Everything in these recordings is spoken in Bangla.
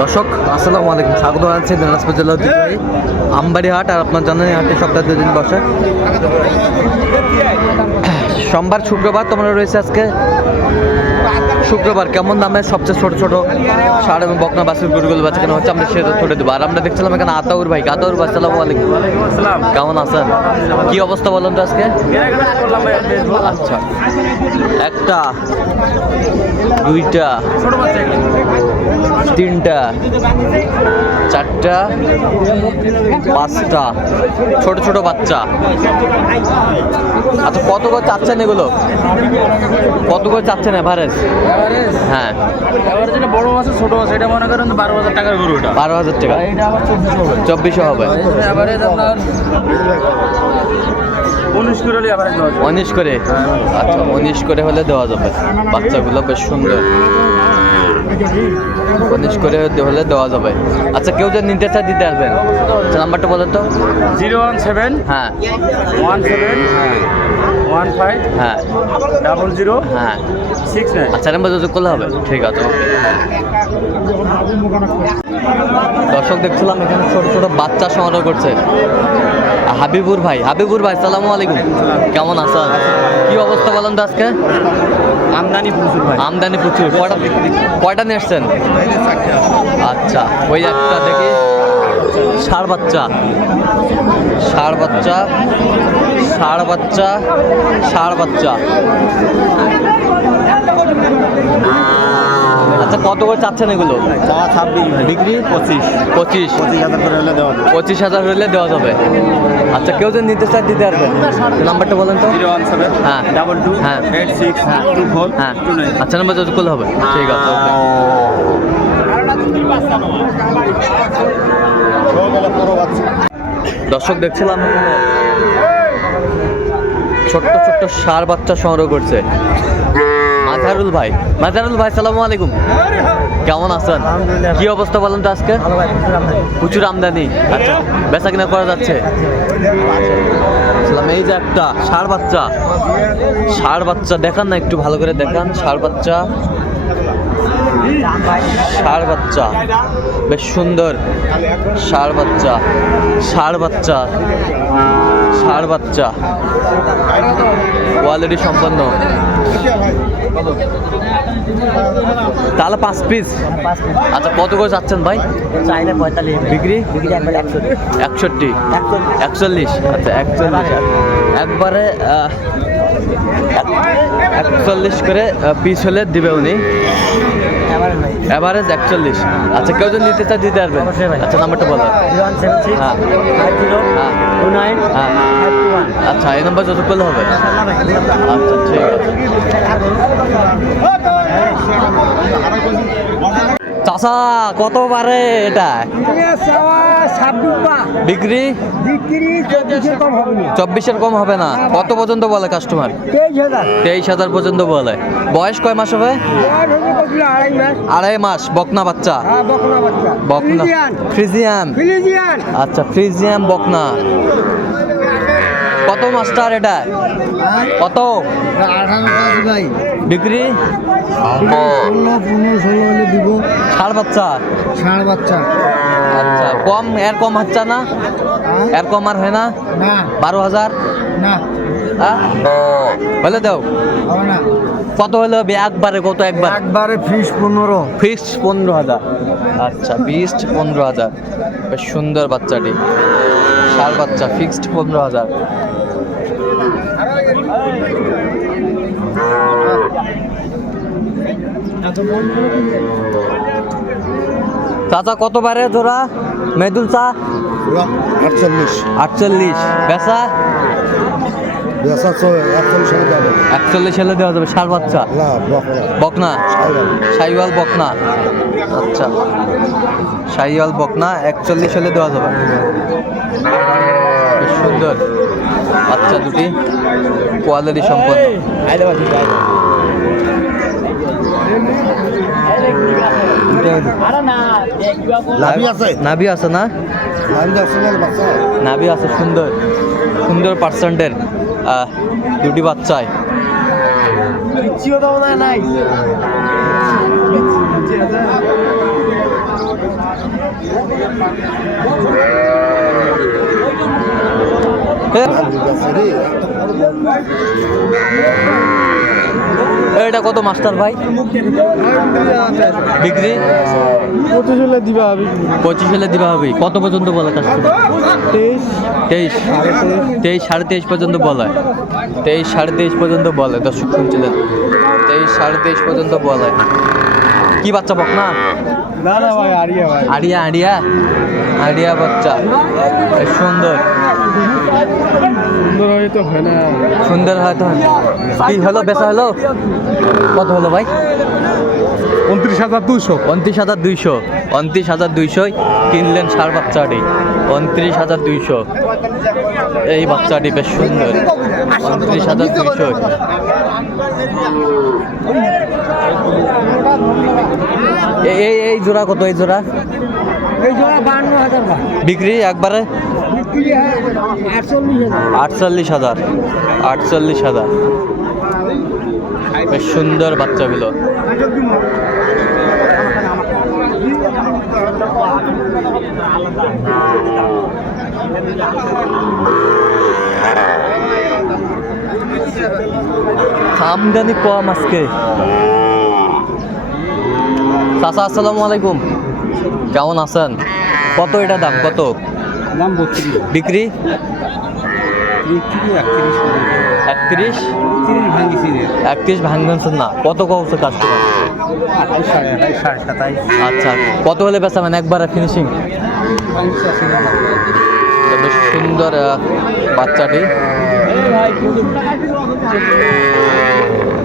দর্শক, আসসালামু আলাইকুম। স্বাগত জানাচ্ছি দিনাজপুর জেলা ঐতিহ্যবাহী আমবাড়ি হাট আর আপনার জানেন হাটে সপ্তাহে দুদিন বসে। সোমবার, শুক্রবার তোমরা রয়েছে আজকে। শুক্রবার কেমন দামে সবচেয়ে ছোট ছোট সার এবং বকনা বাসুর গরুগুলো বাচ্চা কেন হচ্ছে, আমরা সেটা ছুটে দেবো। আর আমরা দেখছিলাম এখানে আতাউর ভাই। আতাউর ভাই, আসসালামু আলাইকুম। কেমন আছেন? কি অবস্থা বলুন তো আজকে? আচ্ছা। একটা, দুইটা। তিনটা চারটা পাঁচটা ছোট ছোট বাচ্চা। আচ্ছা কত করে চাচ্ছেন এগুলো? কত করে চাচ্ছেন এভারেজ হ্যাঁ। বড় আছে ছোট আছে এটা মনে করেন বারো হাজার টাকার গরু এটা। বারো হাজার টাকা। এটা আবার চব্বিশশো হবে। আপনার উনিশ করে উনিশ করে আচ্ছা উনিশ করে হলে দেওয়া যাবে। বাচ্চাগুলো বেশ সুন্দর। উনিশ করে হলে দেওয়া যাবে। আচ্ছা কেউ যদি নিতে চায় দিতে আসবেন। আচ্ছা নাম্বারটা বলেন তো। জিরো ওয়ান সেভেন হ্যাঁ। ওয়ান সেভেন ওয়ান ফাইভ হ্যাঁ। ডাবল জিরো হ্যাঁ। সিক্স নাইন আচ্ছা নাম্বার যোগাযোগ করলে হবে। ঠিক আছে। দর্শক দেখছিলাম এখানে ছোট ছোট বাচ্চা সংগ্রহ করছে। হাবিবুর ভাই। হাবিবুর ভাই সালামু আলাইকুম। কেমন আছেন? কি অবস্থা বলেন তো আজকে? আমদানি প্রচুর ভাই। আমদানি প্রচুর। কয়টা কয়টা নিয়ে এসছেন আচ্ছা ওই একটা দেখি। ষাড় বাচ্চা। ষাড় বাচ্চা ষাড় বাচ্চা ষাড় বাচ্চা। আচ্ছা কত করে চাচ্ছেন এগুলো? বিক্রি? পঁচিশ। পঁচিশ। পঁচিশ হাজার করে হলে দেওয়া যাবে। পঁচিশ হাজার হলে দেওয়া যাবে। আচ্ছা কেউ যদি নিতে চায় দিতে পারবেন নাম্বারটা বলেন তো। জিরো ওয়ান সেভেন হ্যাঁ। ডাবল টু হ্যাঁ। এইট সিক্স টু ফোর হ্যাঁ। আচ্ছা নাম্বার যদি করলে হবে। ঠিক আছে ওকে। দর্শক দেখছিলাম ছোট্ট ছোট্ট সার বাচ্চা সংগ্রহ করছে। মাজারুল ভাই মাজারুল ভাই সালামু আলাইকুম। কেমন আছেন? কি অবস্থা বলেন তো আজকে? প্রচুর আমদানি। আচ্ছা বেচা কিনা করা যাচ্ছে? এই যে একটা ষাড় বাচ্চা। ষাড় বাচ্চা দেখান না একটু ভালো করে দেখান। ষাড় বাচ্চা ষাড় বাচ্চা। বেশ সুন্দর। ষাড় বাচ্চা। ষাড় বাচ্চা। ষাড় বাচ্চা। কোয়ালিটি সম্পন্ন। তাহলে পাঁচ পিস আচ্ছা কত করে যাচ্ছেন ভাই? চাইলে পঁয়তাল্লিশ। বিক্রি? বিক্রি একষট্টি। একচল্লিশ। আচ্ছা একচল্লিশ। একবারে এক- একচল্লিশ করে পিস হলে দিবে উনি। অ্যাভারেজ একচল্লিশ। আচ্ছা কেউ যদি নিতে চায় দিতে পারবেন আচ্ছা নাম্বারটা বলো। হ্যাঁ। হ্যাঁ। হ্যাঁ। আচ্ছা এই নাম্বার যত করলে হবে? আচ্ছা ঠিক আছে। চাষা কত পারে এটা? বিক্রি? চব্বিশের কম হবে না। কত পর্যন্ত বলে কাস্টমার তেইশ হাজার পর্যন্ত বলে। বয়স কয় মাস হবে? আড়াই মাস। বকনা বাচ্চা? বকনা। ফ্রিজিয়ান। আচ্ছা ফ্রিজিয়াম বকনা। কত মাস্টার এটা? কত? ভাই বিক্রি ষোলো দিব ষাড় বাচ্চা? ষাঁড় বাচ্চা আচ্ছা কম, এর কম হচ্ছে না? এর কম আর হয় না? বারো হাজার? হ্যাঁ? হলে দাও। কত হলে? হবে একবারে কত, একবার? একবারে ফিস পনেরো ফিক্সড পনেরো হাজার। আচ্ছা ফিক্সড পনেরো হাজার। বেশ সুন্দর বাচ্চাটি। ষাড় বাচ্চা ফিক্সড পনেরো হাজার। চাচা কত বারে জোড়া? মেদুল চা? আটচল্লিশ। আটচল্লিশ। বেচা? বেসা একচল্লিশ হলে দেওয়া যাবে। ষাড় বাচ্চা? বকনা? সাইওয়াল বকনা? আচ্ছা। সাইওয়াল বকনা একচল্লিশ হলে দেওয়া যাবে। সুন্দর। বাচ্চা দুটি কোয়ালিটি সম্পন্ন। নাভি আছে? না? নাভি আছে সুন্দর। সুন্দর পার্সেন্টের দুটি বাচ্চায় নাই। এটা কত মাস্টার ভাই? বিক্রি? পঁচিশ হলে দিবা হবে। পঁচিশ হলে দিবা হবে। কত পর্যন্ত বলে কাস্টমার তেইশ। তেইশ? তেইশ সাড়ে তেইশ পর্যন্ত বলে। তেইশ সাড়ে তেইশ পর্যন্ত বলে। দর্শক শুনছিলেন তেইশ সাড়ে তেইশ পর্যন্ত বলে। কি বাচ্চা বক না আরিয়া আড়িয়া আড়িয়া আড়িয়া বাচ্চা। সুন্দর। সুন্দর হয়ে তো হয় না। সুন্দর হয়তো কি হলো? বেচা হলো? কত হলো ভাই? উনত্রিশ হাজার দুশো উনত্রিশ হাজার দুইশো। উনত্রিশ হাজার দুইশোই কিনলেন সার বাচ্চাটি। উনত্রিশ হাজার দুইশো। এই বাচ্চাটি বেশ সুন্দর। উনত্রিশ হাজার দুইশো এই এই- এই জোড়া কত? এই জোড়া? এই জোড়া বান্ন হাজার বিক্রি একবারে? আটচল্লিশ হাজার। আটচল্লিশ হাজার। বেশ সুন্দর বাচ্চাগুলো। আমদানি কম আজকে। চাচা, আসসালামু আলাইকুম। কেমন আছেন? কত এটা দাম? কত? দাম বত্রিশ। বিক্রি? বিক্রি একত্রিশ একত্রিশ? তিরিশ একত্রিশ না কত কাস্টমার সাড়ে সাতাইশ। আচ্ছা কত হলে বেচাবেন একবারে ফিনিশিং বেশ সুন্দর বাচ্চাটি।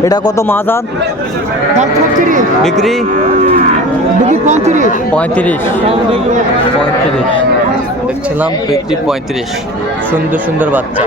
এটা কত মাজার? বিক্রি? পঁয়ত্রিশ। পঁয়ত্রিশ। দেখছিলাম বিক্রি পঁয়ত্রিশ। সুন্দর সুন্দর বাচ্চা।